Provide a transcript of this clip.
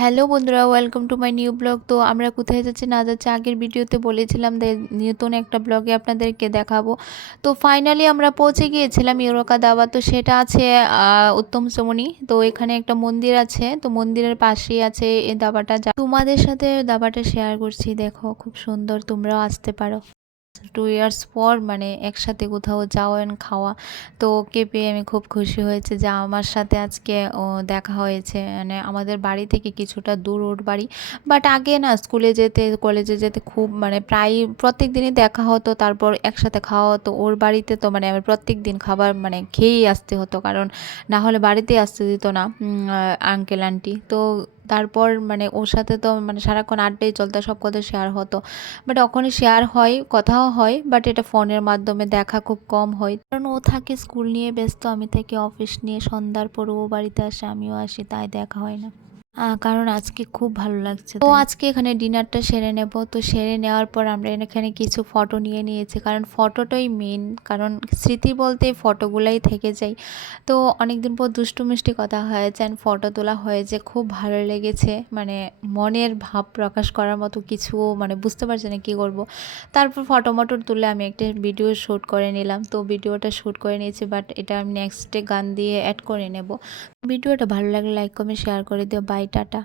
Hello বন্ধুরা, welcome to my new blog. তো আমরা কোথায় যাচ্ছি না যাচ্ছি আগের ভিডিওতে বলেছিলাম নতুন একটা ব্লগে আপনাদেরকে দেখাবো। তো ফাইনালি আমরা পৌঁছে গিয়েছিলাম ইউরোকা দাবা। তো সেটা আছে উত্তম সমনি। তো এখানে একটা মন্দির আছে, তো মন্দিরের পাশেই আছে এই দাবাটা। তোমাদের সাথে দাবাটা শেয়ার করছি, দেখো খুব সুন্দর, তোমরাও আসতে পারো। 2 ইয়ার্স পর মানে একসাথে কোথাও যাওয়া অ্যান্ড খাওয়া, তো ওকে পেয়ে আমি খুব খুশি হয়েছে যে আমার সাথে আজকে দেখা হয়েছে। মানে আমাদের বাড়ি থেকে কিছুটা দূর ওর বাড়ি, বাট আগে না স্কুলে যেতে কলেজে যেতে খুব মানে প্রায় প্রত্যেক দিনই দেখা হতো, তারপর একসাথে খাওয়া হতো। ওর বাড়িতে তো মানে আমি প্রত্যেক দিন খাবার মানে খেয়েই আসতে হতো, কারণ না হলে বাড়িতেই আসতে দিত না আঙ্কেল আন্টি। তো তারপর মানে ওর সাথে তো মানে সারাক্ষণ আড্ডাই চলতো, সব কথা শেয়ার হতো। বাট ওখানে শেয়ার হয়, কথাও হয়, বাট এটা ফোনের মাধ্যমে দেখা খুব কম হয়, কারণ ও থাকে স্কুল নিয়ে ব্যস্ত, আমি থাকি অফিস নিয়ে। সন্ধ্যার পর ও বাড়িতে আসে, আমিও আসি, তাই দেখা হয় না। কারণ আজকে খুব ভালো লাগছে, তো আজকে এখানে ডিনারটা সেরে নেব। তো সেরে নেওয়ার পর আমরা এখানে কিছু ফটো নিয়ে নিয়েছি, কারণ ফটোটাই মেন, কারণ স্মৃতি বলতে ফটোগুলাই থেকে যায়। তো অনেকদিন পর দুষ্টু মিষ্টি কথা হয়েছে অ্যান্ড ফটো তোলা হয়েছে, খুব ভালো লেগেছে। মানে মনের ভাব প্রকাশ করার মতো কিছু মানে বুঝতে পারছি না কী করব। তারপর ফটো মটো তুলে আমি একটা ভিডিও শ্যুট করে নিলাম। তো ভিডিওটা শ্যুট করে নিয়েছি, বাট এটা আমি নেক্সটে গান দিয়ে অ্যাড করে নেব। ভিডিওটা ভালো লাগলে লাইক কমেন্ট শেয়ার করে দিও। Bye, tata.